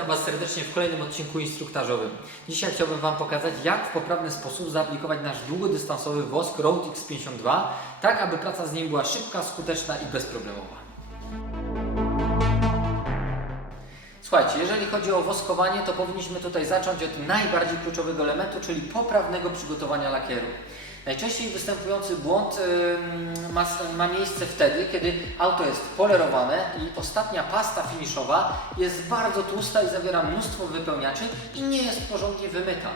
Witam Was serdecznie w kolejnym odcinku instruktażowym. Dzisiaj chciałbym Wam pokazać, jak w poprawny sposób zaaplikować nasz długodystansowy wosk Road X52, tak aby praca z nim była szybka, skuteczna i bezproblemowa. Słuchajcie, jeżeli chodzi o woskowanie, to powinniśmy tutaj zacząć od najbardziej kluczowego elementu, czyli poprawnego przygotowania lakieru. Najczęściej występujący błąd ma, ma miejsce wtedy, kiedy auto jest polerowane i ostatnia pasta finiszowa jest bardzo tłusta i zawiera mnóstwo wypełniaczy i nie jest porządnie wymyta.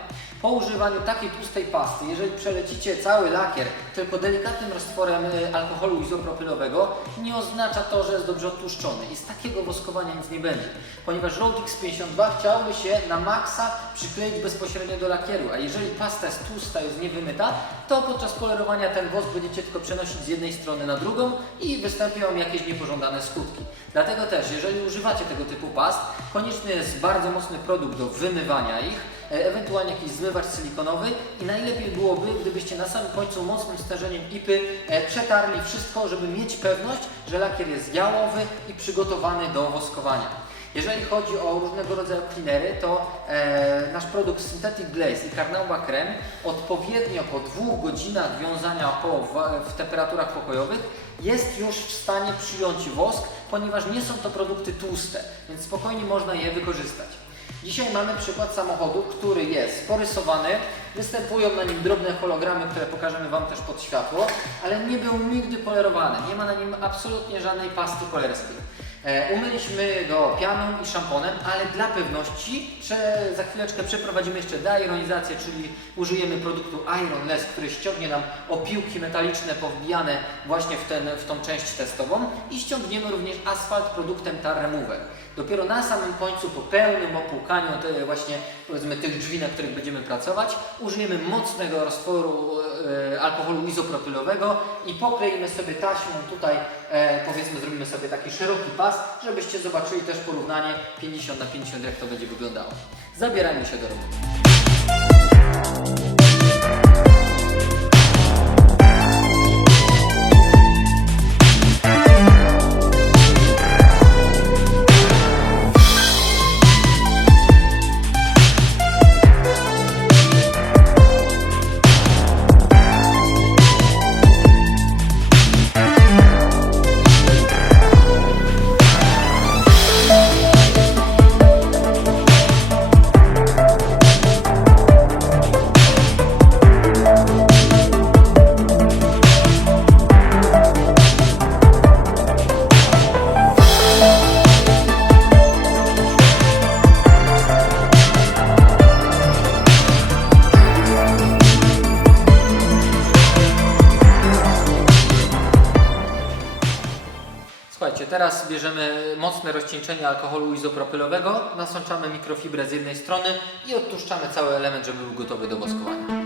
Po używaniu takiej tłustej pasty, jeżeli przelecicie cały lakier tylko delikatnym roztworem y, alkoholu izopropylowego, nie oznacza to, że jest dobrze odtłuszczony i z takiego woskowania nic nie będzie, ponieważ Road X52 chciałby się na maksa przykleić bezpośrednio do lakieru, a jeżeli pasta jest tłusta, jest niewymyta, to podczas polerowania ten wosk będziecie tylko przenosić z jednej strony na drugą i występują jakieś niepożądane skutki. Dlatego też, jeżeli używacie tego typu past, konieczny jest bardzo mocny produkt do wymywania ich, ewentualnie jakiś zmywacz silikonowy i najlepiej byłoby, gdybyście na samym końcu mocnym stężeniem ipy e, przetarli wszystko, żeby mieć pewność, że lakier jest jałowy i przygotowany do woskowania. Jeżeli chodzi o różnego rodzaju cleanery, to e, nasz produkt Synthetic Glaze i Carnauba Creme odpowiednio po dwóch godzinach wiązania około w, w temperaturach pokojowych jest już w stanie przyjąć wosk, ponieważ nie są to produkty tłuste, więc spokojnie można je wykorzystać. Dzisiaj mamy przykład samochodu, który jest porysowany, występują na nim drobne hologramy, które pokażemy Wam też pod światło, ale nie był nigdy polerowany, nie ma na nim absolutnie żadnej pasty polerskiej. E, Umyliśmy go pianą i szamponem, ale dla pewności za chwileczkę przeprowadzimy jeszcze deironizację, czyli użyjemy produktu Iron Less, który ściągnie nam opiłki metaliczne powbijane właśnie w, ten, w tą część testową i ściągniemy również asfalt produktem Tar Remover. Dopiero na samym końcu, po pełnym opłukaniu te właśnie powiedzmy tych drzwi, na których będziemy pracować, użyjemy mocnego roztworu alkoholu izopropylowego i pokleimy sobie taśmą tutaj, e, powiedzmy zrobimy sobie taki szeroki pas, żebyście zobaczyli też porównanie 50 na 50 jak to będzie wyglądało. Zabierajmy się do roboty. Słuchajcie, teraz bierzemy mocne rozcieńczenie alkoholu izopropylowego, nasączamy mikrofibrę z jednej strony i odtłuszczamy cały element, żeby był gotowy do woskowania.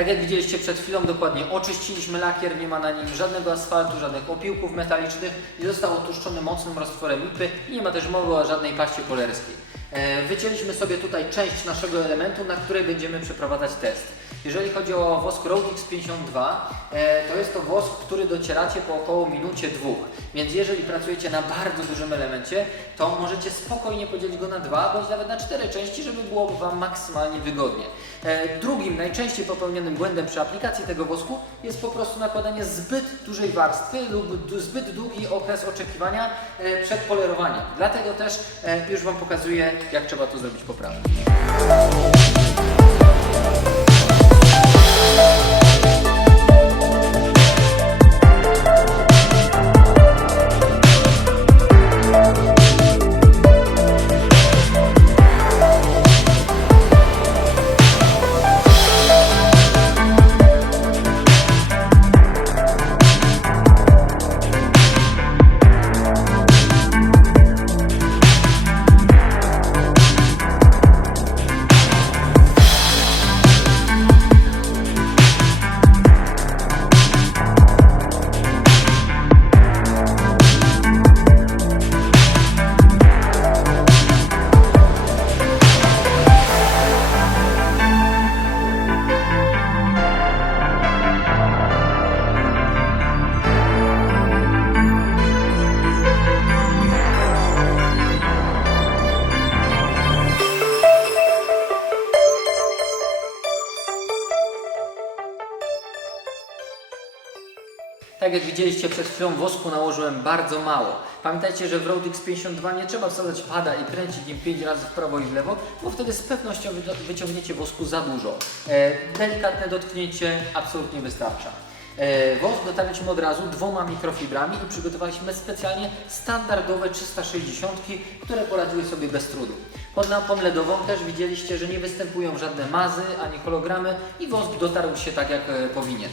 Tak jak widzieliście przed chwilą, dokładnie oczyściliśmy lakier, nie ma na nim żadnego asfaltu, żadnych opiłków metalicznych i został otuszczony mocnym roztworem ipy i nie ma też mowy o żadnej paście polerskiej. E, Wycięliśmy sobie tutaj część naszego elementu, na której będziemy przeprowadzać test. Jeżeli chodzi o wosk Road X52, e, to jest to wosk, który docieracie po około minucie dwóch. Więc jeżeli pracujecie na bardzo dużym elemencie, to możecie spokojnie podzielić go na dwa, bądź nawet na cztery części, żeby było Wam maksymalnie wygodnie. E, Drugim, najczęściej popełnionym błędem przy aplikacji tego wosku jest po prostu nakładanie zbyt dużej warstwy lub zbyt długi okres oczekiwania przed polerowaniem. Dlatego też już Wam pokazuję, jak trzeba to zrobić poprawnie. Tak jak widzieliście przed chwilą, wosku nałożyłem bardzo mało. Pamiętajcie, że w Road X52 nie trzeba wsadzać pada i kręcić nim 5 razy w prawo i w lewo, bo wtedy z pewnością wyciągniecie wosku za dużo. E, delikatne dotknięcie absolutnie wystarcza. E, Wosk dotarliśmy od razu dwoma mikrofibrami i przygotowaliśmy specjalnie standardowe 360, które poradziły sobie bez trudu. Pod lampą LEDową też widzieliście, że nie występują żadne mazy ani hologramy i wosk dotarł się tak jak e, powinien.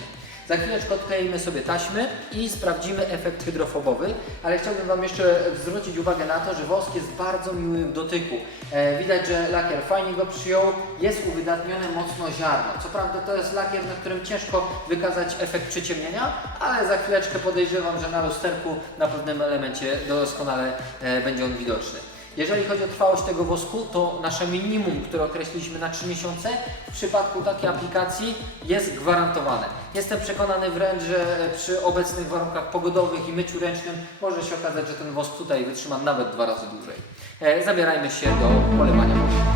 Za chwileczkę odkleimy sobie taśmy i sprawdzimy efekt hydrofobowy, ale chciałbym Wam jeszcze zwrócić uwagę na to, że wosk jest bardzo miły w dotyku. E, widać, że lakier fajnie go przyjął, jest uwydatnione mocno ziarno. Co prawda to jest lakier, na którym ciężko wykazać efekt przyciemnienia, ale za chwileczkę podejrzewam, że na lusterku na pewnym elemencie doskonale e, będzie on widoczny. Jeżeli chodzi o trwałość tego wosku, to nasze minimum, które określiliśmy na 3 miesiące, w przypadku takiej aplikacji jest gwarantowane. Jestem przekonany wręcz, że przy obecnych warunkach pogodowych i myciu ręcznym może się okazać, że ten wosk tutaj wytrzyma nawet dwa razy dłużej. E, zabierajmy się do polewania wosku.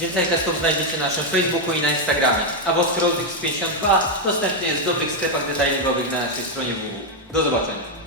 Więcej testów znajdziecie na naszym Facebooku i na Instagramie. A Road X52 dostępny jest w dobrych sklepach detailingowych na naszej stronie www. Do zobaczenia.